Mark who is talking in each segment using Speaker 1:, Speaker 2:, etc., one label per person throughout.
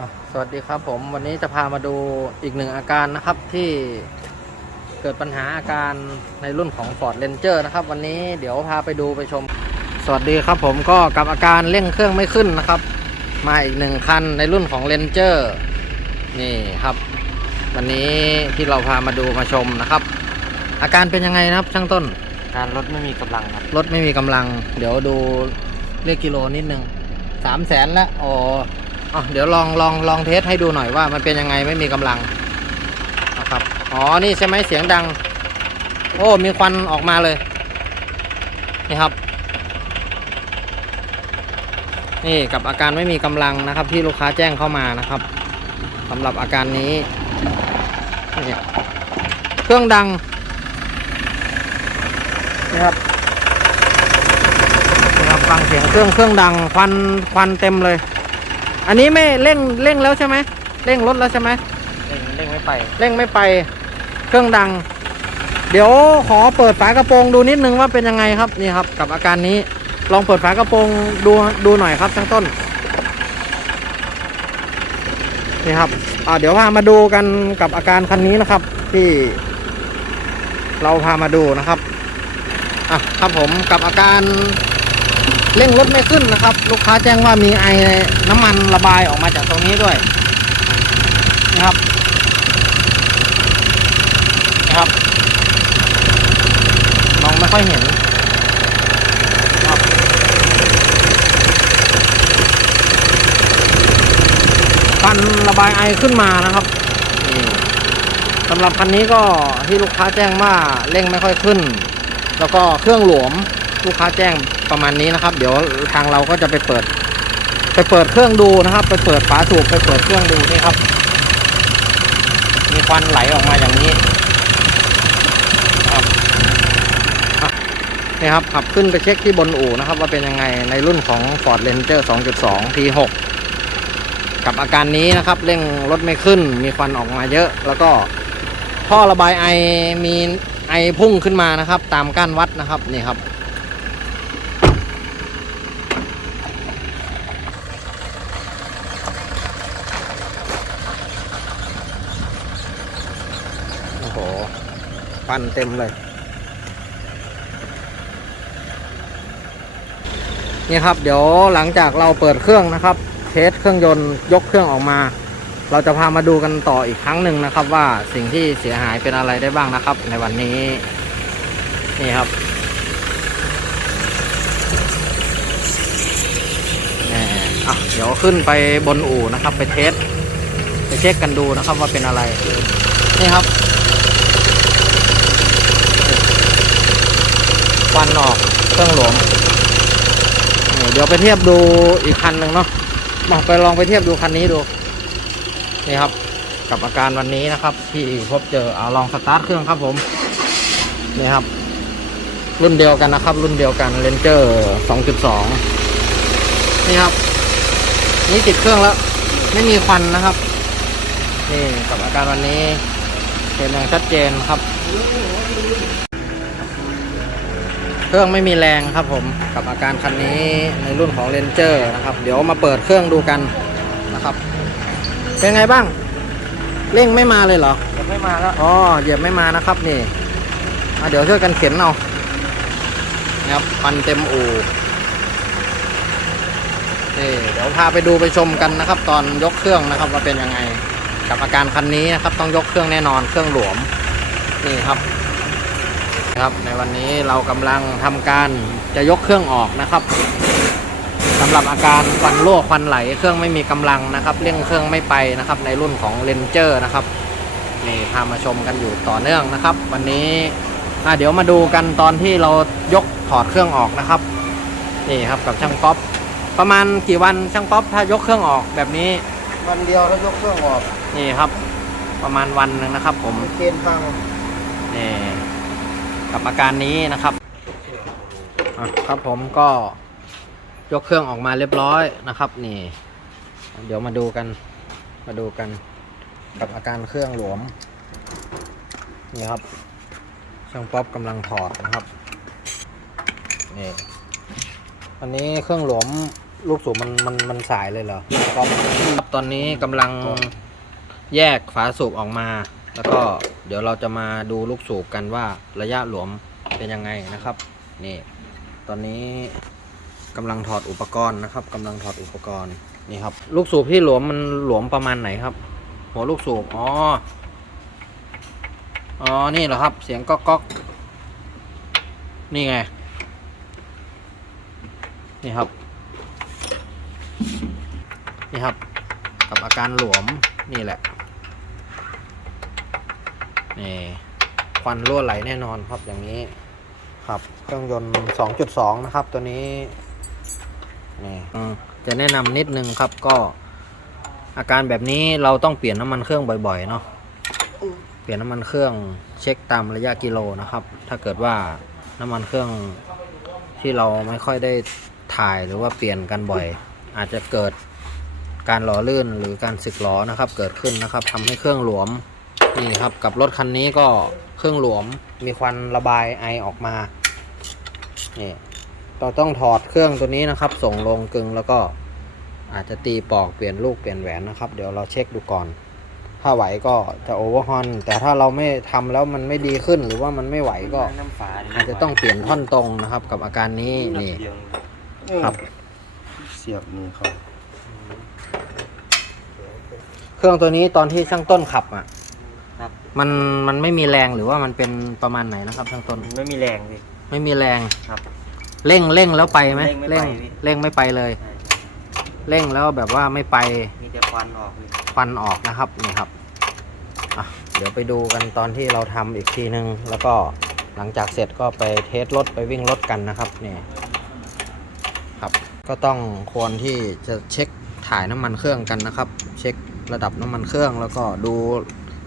Speaker 1: อะสวัสดีครับผมวันนี้จะพามาดูอีกหนึ่งอาการนะครับที่เกิดปัญหาอาการในรุ่นของ Ford Ranger นะครับ วันนี้เดี๋ยวพาไปดูไปชม สวัสดีครับผมก็กับอาการเร่งเครื่องไม่ขึ้นนะครับ มาอีกหนึ่งคันในรุ่นของ Ranger นี่ครับ วันนี้ที่เราพามาดูมาชมนะครับ อาการเป็นยังไงนะครับช่างต้น
Speaker 2: การรถไม่มีกำลังครับ
Speaker 1: รถไม่มีกำลัง เดี๋ยวดูเลขกิโลนิดนึงสามแสนแล้วอ๋อ อะเดี๋ยวลองลองลองเทสให้ดูหน่อยว่ามันเป็นยังไงไม่มีกำลังนะครับอ๋อนี่ใช่ไหมเสียงดัง โอ้มีควันออกมาเลยนี่ครับ นี่กับอาการไม่มีกำลังนะครับ ที่ลูกค้าแจ้งเข้ามานะครับสำหรับอาการนี้นี่เครื่องดังนี่ครับนะครับฟังเสียงเครื่องเครื่องดังควันควันเต็มเลย อันนี้ไม่เร่งเร่งแล้วใช่ไหมเร่งรถแล้วใช่ไหม
Speaker 2: เร่งเร่งไม่ไป
Speaker 1: เร่งไม่ไป เครื่องดัง เดี๋ยวขอเปิดฝากระโปรงดูนิดนึงว่าเป็นยังไงครับนี่ครับ กับอาการนี้ ลองเปิดฝากระโปรงดูดูหน่อยครับช่างต้นนี่ครับอ่าเดี๋ยวพามาดูกันกับอาการคันนี้นะครับ ที่ เราพามาดูนะครับอะครับผมกับอาการ เร่งรถไม่ขึ้นนะครับ ลูกค้าแจ้งว่ามีไอน้ำมันระบายออกมาจากตรงนี้ด้วยนะครับนะครับมองไม่ค่อยเห็นครับควันระบายไอขึ้นมานะครับสำหรับคันนี้ก็ที่ลูกค้าแจ้งว่าเร่งไม่ค่อยขึ้น แล้วก็เครื่องหลวมลูกค้าแจ้ง ประมาณนี้นะครับ เดี๋ยวทางเราก็จะไปเปิด ไปเปิดเครื่องดูนะครับ ไปเปิดฝาสูบไปเปิดเครื่องดูนี่ครับ มีควันไหลออกมาอย่างนี้ครับนี่ครับขับขึ้นไปเช็คที่บนอู่นะครับ ว่าเป็นยังไงในรุ่นของ Ford Ranger 2.2 T6 กับอาการนี้นะครับเร่งรถไม่ขึ้น มีควันออกมาเยอะ แล้วก็ท่อระบายไอมีไอพุ่งขึ้นมานะครับ ตามก้านวัดนะครับนี่ครับ โอ้โห ควันเต็มเลย นี่ครับ เดี๋ยวหลังจากเราเปิดเครื่องนะครับ เทสเครื่องยนต์ยกเครื่องออกมา เราจะพามาดูกันต่ออีกครั้งหนึ่งนะครับ ว่าสิ่งที่เสียหายเป็นอะไรได้บ้างนะครับ ในวันนี้ นี่ครับอะเดี๋ยวขึ้นไปบนอู่นะครับ ไปเทสไปเช็คกันดูนะครับว่าเป็นอะไร นี่ครับ ควันออกเครื่องหลวมเดี๋ยวไปเทียบดูอีกคันหนึ่งเนาะมาไปลองไปเทียบดูคันนี้ดูนี่ครับ กับอาการวันนี้นะครับ ที่พบเจอเอาลองสตาร์ทเครื่องครับผมนี่ครับ รุ่นเดียวกันนะครับ รุ่นเดียวกันเลนเจอร์2.2นี่ครับ นี่ติดเครื่องแล้ว ไม่มีควันนะครับนี่กับอาการวันนี้เป็นอย่างชัดเจนครับ เครื่องไม่มีแรงครับผมกับอาการคันนี้ในรุ่นของ Ranger นะครับ เดี๋ยวมาเปิดเครื่องดูกันนะครับ เป็นไงบ้าง เร่งไม่มาเลยเหรอ
Speaker 2: ยังไม่มาแล้ว
Speaker 1: อ๋อเหยียบไม่มานะครับนี่อะเดี๋ยวช่วยกันเข็นเอานี่ครับควันเต็มอู่นี่เดี๋ยวพาไปดูไปชมกันนะครับ ตอนยกเครื่องนะครับว่าเป็นยังไง กับอาการคันนี้นะครับต้องยกเครื่องแน่นอนเครื่องหลวมนี่ครับ ครับในวันนี้เรากำลังทำการจะยกเครื่องออกนะครับสำหรับอาการควันรั่วควันไหลเครื่องไม่มีกำลังนะครับเร่งเครื่องไม่ไปนะครับ ในรุ่นของ Ranger นะครับนี่พามาชมกันอยู่ต่อเนื่องนะครับ วันนี้อะเดี๋ยวมาดูกันตอนที่เรายกถอดเครื่องออกนะครับนี่ครับกับช่างป๊อปประมาณกี่วันช่างป๊อปถ้ายกเครื่องออกแบบนี้
Speaker 2: วันเดียวถ้ายกเครื่องออก
Speaker 1: นี่ครับ ประมาณวันหนึ่งนะครับ ผม
Speaker 2: เคนพัง
Speaker 1: นี่ กับอาการนี้นะครับครับผมก็ยกเครื่องออกมาเรียบร้อยนะครับนี่ เดี๋ยวมาดูกันมาดูกันกับอาการเครื่องหลวมนี่ครับช่างป๊อปกำลังถอดนะครับนี่อันนี้เครื่องหลวมลูกสูบมันมันมันสายเลยเหรอครับตอนนี้กำลังแยกฝาสูบออกมาแล้วก็ เดี๋ยวเราจะมาดูลูกสูบกันว่าระยะหลวมเป็นยังไงนะครับ นี่ ตอนนี้กำลังถอดอุปกรณ์นะครับกำลังถอดอุปกรณ์นี่ครับ ลูกสูบที่หลวมมันหลวมประมาณไหนครับ หัวลูกสูบอ๋ออ๋อนี่เหรอครับ เสียงก๊อกก๊อกนี่ไง นี่ครับ นี่ครับ กับอาการหลวมนี่แหละ นี่ควันรั่วไหลแน่นอนครับอย่างนี้ครับเครื่องยนต์ 2.2 นะครับ ตัวนี้นี่อืมจะแนะนำนิดนึงครับก็ อาการแบบนี้เราต้องเปลี่ยนน้ำมันเครื่องบ่อยๆเนาะเปลี่ยนน้ำมันเครื่องเช็คตามระยะกิโลนะครับ ถ้าเกิดว่าน้ำมันเครื่องที่เราไม่ค่อยได้ถ่ายหรือว่าเปลี่ยนกันบ่อย อาจจะเกิดการหล่อลื่นหรือการสึกหลอนะครับ เกิดขึ้นนะครับทำให้เครื่องหลวม นี่ครับกับรถคันนี้ก็เครื่องหลวมมีควันระบายไอออกมานี่เราต้องถอดเครื่องตัวนี้นะครับ ส่งลงกึงแล้วก็อาจจะตีปอกเปลี่ยนลูกเปลี่ยนแหวนนะครับ เดี๋ยวเราเช็คดูก่อน ถ้าไหวก็จะโอเวอร์ฮอนแต่ถ้าเราไม่ทำแล้วมันไม่ดีขึ้นหรือว่ามันไม่ไหวก็
Speaker 2: น้ำฝา
Speaker 1: อาจจะต้องเปลี่ยนท่อนตรงนะครับ กับอาการนี้นี่ครับ
Speaker 2: เสียบมือเขา
Speaker 1: เครื่องตัวนี้ตอนที่ช่างต้นขับอะ
Speaker 2: ครับ
Speaker 1: มันมันไม่มีแรงหรือว่ามันเป็นประมาณไหนนะครับช่างต้น
Speaker 2: ไม่มีแรงพี่
Speaker 1: ไม่มีแรง
Speaker 2: ครับ
Speaker 1: เร่งเร่งแล้วไปไหม
Speaker 2: เร่งไม่ไป
Speaker 1: เร่ง
Speaker 2: พี่
Speaker 1: เร่งไม่ไปเลย
Speaker 2: ใช่
Speaker 1: เร่งแล้วแบบว่าไม่ไป
Speaker 2: มีแต่ควันออกพี่
Speaker 1: ควันออกนะครับนี่ครับอะเดี๋ยวไปดูกันตอนที่เราทำอีกทีนึง แล้วก็หลังจากเสร็จก็ไปเทสรถไปวิ่งรถกันนะครับนี่ครับก็ต้องควรที่จะเช็คถ่ายน้ำมันเครื่องกันนะครับ เช็คระดับน้ำมันเครื่องแล้วก็ดู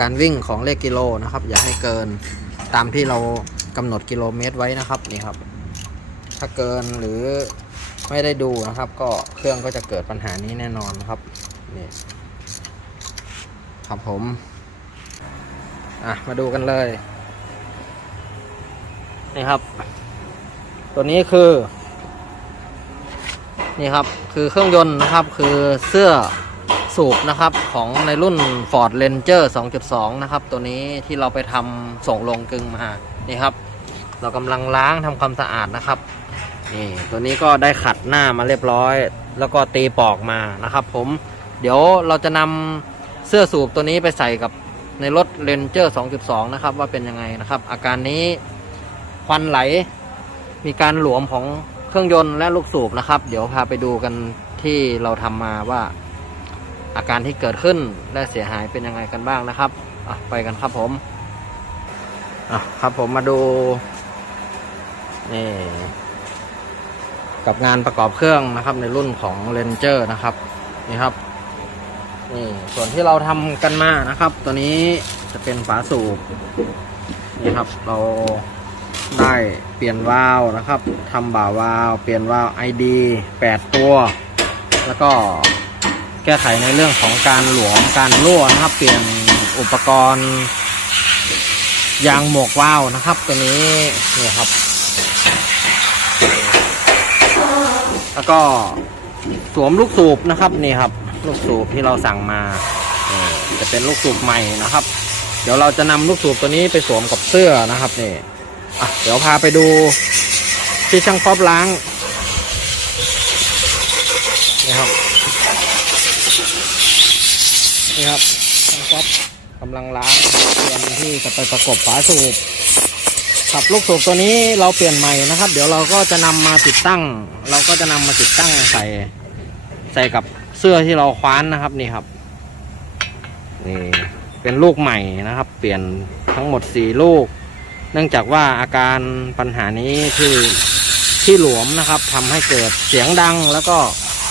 Speaker 1: การวิ่งของเลขกิโลนะครับ อย่าให้เกินตามที่เรากำหนดกิโลเมตรไว้นะครับนี่ครับ ถ้าเกินหรือไม่ได้ดูนะครับ ก็เครื่องก็จะเกิดปัญหานี้แน่นอนครับนี่ครับผมอะมาดูกันเลยนี่ครับ ตัวนี้คือ นี่ครับคือเครื่องยนต์นะครับ คือเสื้อ สูบนะครับของในรุ่น Ford Ranger 2.2 นะครับ ตัวนี้ที่เราไปทำส่งลงกึงมา นี่ครับ เรากำลังล้างทำความสะอาดนะครับ นี่ตัวนี้ก็ได้ขัดหน้ามาเรียบร้อย แล้วก็ตีปอกมานะครับ ผมเดี๋ยวเราจะนำเสื้อสูบตัวนี้ไปใส่กับในรถ Ranger 2.2 นะครับ ว่าเป็นยังไงนะครับ อาการนี้ควันไหลมีการหลวมของเครื่องยนต์และลูกสูบนะครับ เดี๋ยวพาไปดูกันที่เราทำมาว่า อาการที่เกิดขึ้นและเสียหายเป็นยังไงกันบ้างนะครับอะไปกันครับผมอะครับผมมาดูนี่กับงานประกอบเครื่องนะครับในรุ่นของ Ranger นะครับนี่ครับนี่ส่วนที่เราทำกันมานะครับ ตัวนี้จะเป็นฝาสูบนี่ครับเราได้เปลี่ยนวาล์วนะครับทำบ่าวาล์วเปลี่ยนวาล์ว ID 8ตัว แล้วก็ แก้ไขในเรื่องของการหลวมการรั่วนะครับ เปลี่ยนอุปกรณ์ยางหมวกวาวนะครับ ตัวนี้นี่ครับ แล้วก็สวมลูกสูบนะครับนี่ครับ ลูกสูบที่เราสั่งมาจะเป็นลูกสูบใหม่นะครับ เดี๋ยวเราจะนำลูกสูบตัวนี้ไปสวมกับเสื้อนะครับนี่อะเดี๋ยวพาไปดูที่ช่างป๊อปล้างนี่ครับ นี่ครับช่างป๊อปกำลังล้างเตรียมที่จะไปประกบฝาสูบครับลูกสูบตัวนี้เราเปลี่ยนใหม่นะครับ เดี๋ยวเราก็จะนำมาติดตั้ง เราก็จะนำมาติดตั้งใส่ ใส่กับเสื้อที่เราคว้านนะครับนี่ครับนี่เป็นลูกใหม่นะครับ เปลี่ยนทั้งหมดสี่ลูก เนื่องจากว่าอาการปัญหานี้ที่ที่หลวมนะครับทำให้เกิดเสียงดังแล้วก็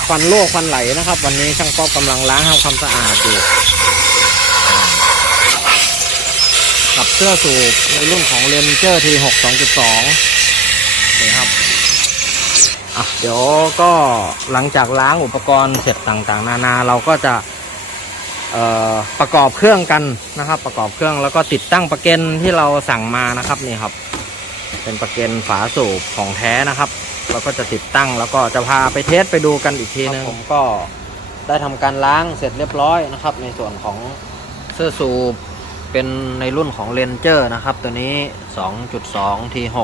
Speaker 1: ควันโลกควันไหลนะครับ วันนี้ช่างป๊อบกำลังล้างทำความสะอาดอยู่กับเสื้อสูบในรุ่นของ Ranger T6 2.2นี่ครับอะเดี๋ยวก็หลังจากล้างอุปกรณ์เสร็จต่างๆ นานาเราก็จะประกอบเครื่องกันนะครับ ประกอบเครื่องแล้วก็ติดตั้งประเกันที่เราสั่งมานะครับนี่ครับ เป็นประเกันฝาสูบของแท้นะครับ เราก็จะติดตั้งแล้วก็จะพาไปเทสไปดูกันอีกทีนึงผมก็ได้ทำการล้างเสร็จเรียบร้อยนะครับ ในส่วนของเสื้อสูบเป็นในรุ่นของเลนเจอร์นะครับ ตัวนี้ 2.2 T6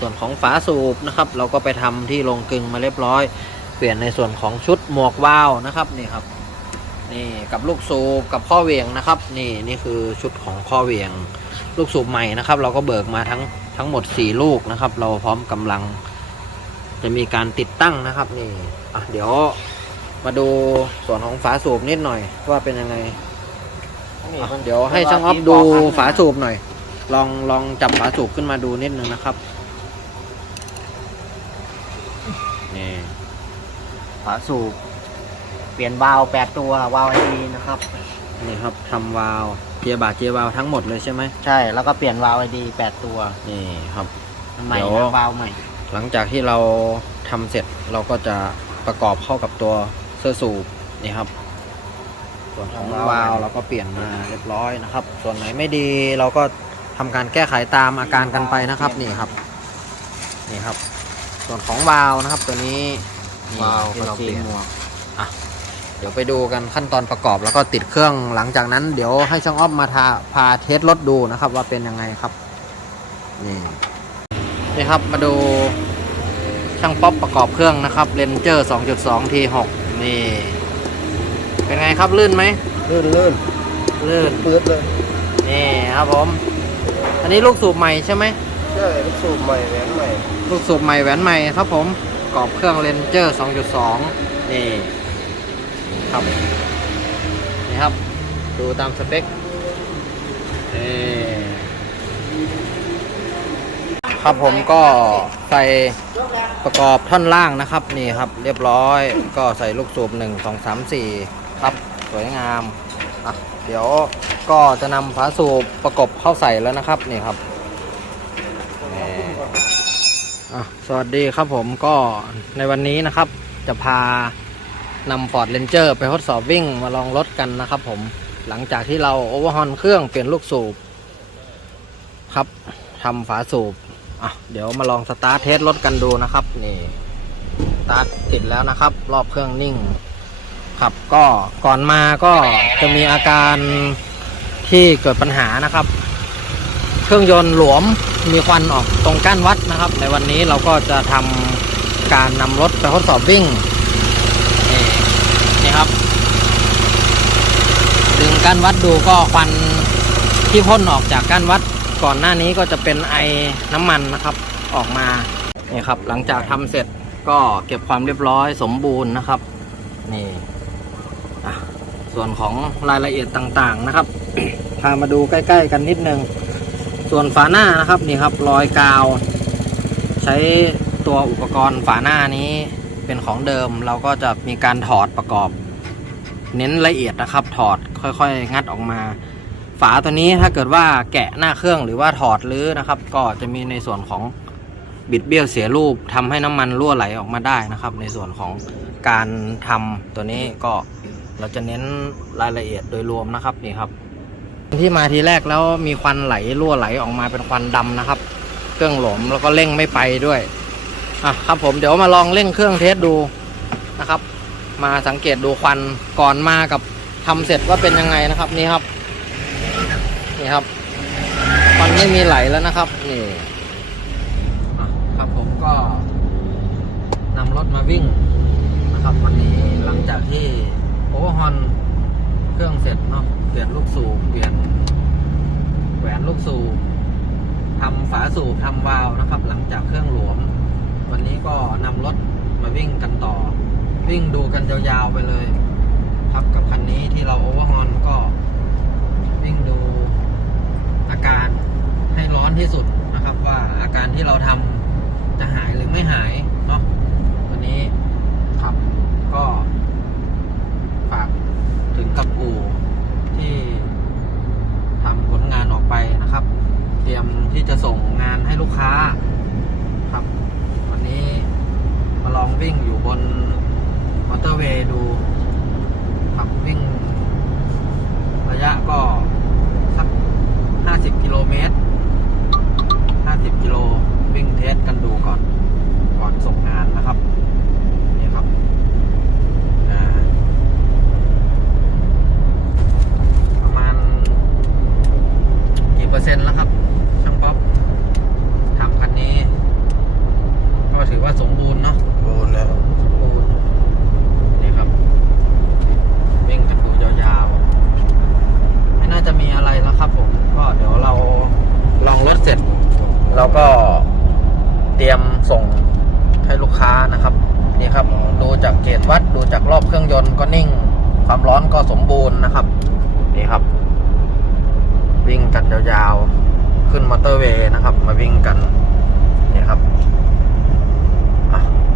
Speaker 1: ส่วนของฝาสูบนะครับ เราก็ไปทำที่โรงกลึงมาเรียบร้อย เปลี่ยนในส่วนของชุดหมวกวาวนะครับนี่ครับนี่กับลูกสูบกับข้อเหวียงนะครับ นี่นี่คือชุดของข้อเหวียง ลูกสูบใหม่นะครับ เราก็เบิกมาทั้งทั้งหมด 4 ลูกนะครับ เราพร้อมกำลัง จะมีการติดตั้งนะครับนี่อะเดี๋ยวมาดูส่วนของฝาสูบนิดหน่อยว่าเป็นยังไงอะเดี๋ยวให้ช่างออฟดูฝาสูบหน่อย ลองลองจับฝาสูบขึ้นมาดูนิดนึงนะครับนี่
Speaker 2: ฝาสูบเปลี่ยนวาล์วแปดตัววาล์วไอดีนะครับ
Speaker 1: นี่ครับทำวาล์วเจียบาเจียวาล์วทั้งหมดเลยใช่ไหม
Speaker 2: ใช่แล้วก็เปลี่ยนวาล์วไอดีแปดตัว
Speaker 1: นี่ครับ
Speaker 2: ใหม่
Speaker 1: เดี๋ยว
Speaker 2: นะวาล์วใหม่
Speaker 1: หลังจากที่เราทำเสร็จเราก็จะประกอบเข้ากับตัวเสื้อสูบนี่ครับ ส่วนของวาล์วเราก็เปลี่ยนมาเรียบร้อยนะครับ ส่วนไหนไม่ดีเราก็ทำการแก้ไขตามอาการกันไปนะครับนี่ครับนี่ครับ ส่วนของวาล์วนะครับ ตัวนี้นี่
Speaker 2: วาล์ว
Speaker 1: ที่เราเปลี่ยน
Speaker 2: หมวก
Speaker 1: เดี๋ยวไปดูกันขั้นตอนประกอบแล้วก็ติดเครื่องหลังจากนั้น เดี๋ยวให้ช่างอ้อมมาทาพาเทสรถดูนะครับ ว่าเป็นยังไงครับนี่ นี่ครับมาดูช่างป๊อปประกอบเครื่องนะครับเรนเจอร์ 2.2 T6 นี่ เป็นไงครับลื่นไหม
Speaker 2: ลื่นลื่น
Speaker 1: ลื่น
Speaker 2: ปื๊ดเลย
Speaker 1: นี่ครับผม อันนี้ลูกสูบใหม่ใช่ไหม
Speaker 2: ใช่ลูกสูบใหม่แหวนใหม่
Speaker 1: ลูกสูบใหม่แหวนใหม่ครับผมประกอบเครื่องเรนเจอร์ 2.2 นี่ครับนี่ครับ ดูตามสเปคนี่ ครับผมก็ใส่ประกอบท่อนล่างนะครับนี่ครับเรียบร้อยก็ใส่ลูกสูบ 1 2 3 4 ครับ สวยงามอะเดี๋ยวก็จะนำฝาสูบประกบเข้าใส่แล้วนะครับนี่ครับนี่อะสวัสดีครับผมก็ในวันนี้นะครับจะพานำ Ford Ranger ไปทดสอบวิ่งมาลองรถกันนะครับผมหลังจากที่เราโอเวอร์ฮอนเครื่องเปลี่ยนลูกสูบครับทำฝาสูบ อะเดี๋ยวมาลองสตาร์ทเทสรถกันดูนะครับ นี่สตาร์ทติดแล้วนะครับ รอบเครื่องนิ่งครับก็ก่อนมาก็จะมีอาการที่เกิดปัญหานะครับ เครื่องยนต์หลวมมีควันออกตรงก้านวัดนะครับ ในวันนี้เราก็จะทำการนำรถไปทดสอบวิ่งนี่นี่ครับ ดึงก้านวัดดูก็ควันที่พ่นออกจากก้านวัด ก่อนหน้านี้ก็จะเป็นไอน้ำมันนะครับออกมานี่ครับ หลังจากทำเสร็จก็เก็บความเรียบร้อยสมบูรณ์นะครับ นี่ส่วนของรายละเอียดต่างๆนะครับ พามาดูใกล้ ๆ กันนิดนึง ส่วนฝาหน้านะครับนี่ครับรอยกาว ใช้ตัวอุปกรณ์ฝาหน้านี้เป็นของเดิมเราก็จะมีการถอดประกอบ เน้นละเอียดนะครับ ถอดค่อยๆ งัดออกมา ฝาตัวนี้ถ้าเกิดว่าแกะหน้าเครื่องหรือว่าถอดรื้อนะครับ ก็จะมีในส่วนของบิดเบี้ยวเสียรูปทำให้น้ำมันรั่วไหลออกมาได้นะครับ ในส่วนของการทำตัวนี้ก็เราจะเน้นรายละเอียดโดยรวมนะครับนี่ครับ ที่มาทีแรกแล้วมีควันไหลรั่วไหลออกมาเป็นควันดำนะครับ เครื่องหลมแล้วก็เร่งไม่ไปด้วยอะครับผมเดี๋ยวมาลองเร่งเครื่องเทสดูนะครับ มาสังเกตดูควันก่อนมากับทำเสร็จว่าเป็นยังไงนะครับนี่ครับ นี่ครับควันไม่มีไหลแล้วนะครับนี่ครับผมก็นำรถมาวิ่งนะครับ วันนี้หลังจากที่โอเวอร์ฮอนเครื่องเสร็จเนาะเปลี่ยนลูกสูบเปลี่ยนแหวนลูกสูบทำฝาสูบทำวาล์วนะครับ หลังจากเครื่องหลวม วันนี้ก็นำรถมาวิ่งกันต่อ วิ่งดูกันยาวๆไปเลย ครับกับคันนี้ที่เราโอเวอร์ฮอนก็วิ่งดู อาการให้ร้อนที่สุดนะครับ ว่าอาการที่เราทำจะหายหรือไม่หายเนาะวันนี้ครับก็ฝากถึงกับอู่ที่ทำผลงานออกไปนะครับ เตรียมที่จะส่งงานให้ลูกค้าครับ วันนี้มาลองวิ่งอยู่บนมอเตอร์เวย์ดูขับวิ่งระยะก็ 50 กิโลเมตร 50 กิโลวิ่งเทสกันดูก่อน ก่อนส่งงานนะครับ นี่ครับประมาณ กี่เปอร์เซ็นต์แล้วครับ ช่างป๊อปทำคันนี้ ก็ถือว่าสมบูรณ์เนาะ แล้วก็เตรียมส่งให้ลูกค้านะครับนี่ครับ ดูจากเกจวัดดูจากรอบเครื่องยนต์ก็นิ่ง ความร้อนก็สมบูรณ์นะครับ นี่ครับ วิ่งกันยาวๆ ขึ้นมอเตอร์เวย์นะครับ มาวิ่งกันนี่ครับ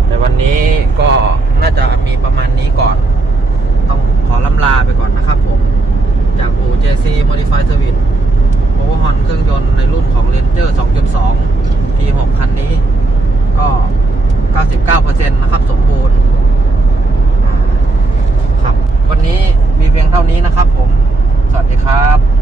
Speaker 1: ในวันนี้ก็น่าจะมีประมาณนี้ก่อน ต้องขอล่ำลาไปก่อนนะครับผม จากอูเจซีมอดิฟายเซอร์วิส โอเวอร์ฮอนเครื่องยนต์ในรุ่นของเร Ranger 2.2 T6 คันนี้ ก็ 99%นะครับสมบูรณ์ครับ วันนี้มีเพียงเท่านี้นะครับผม สวัสดีครับ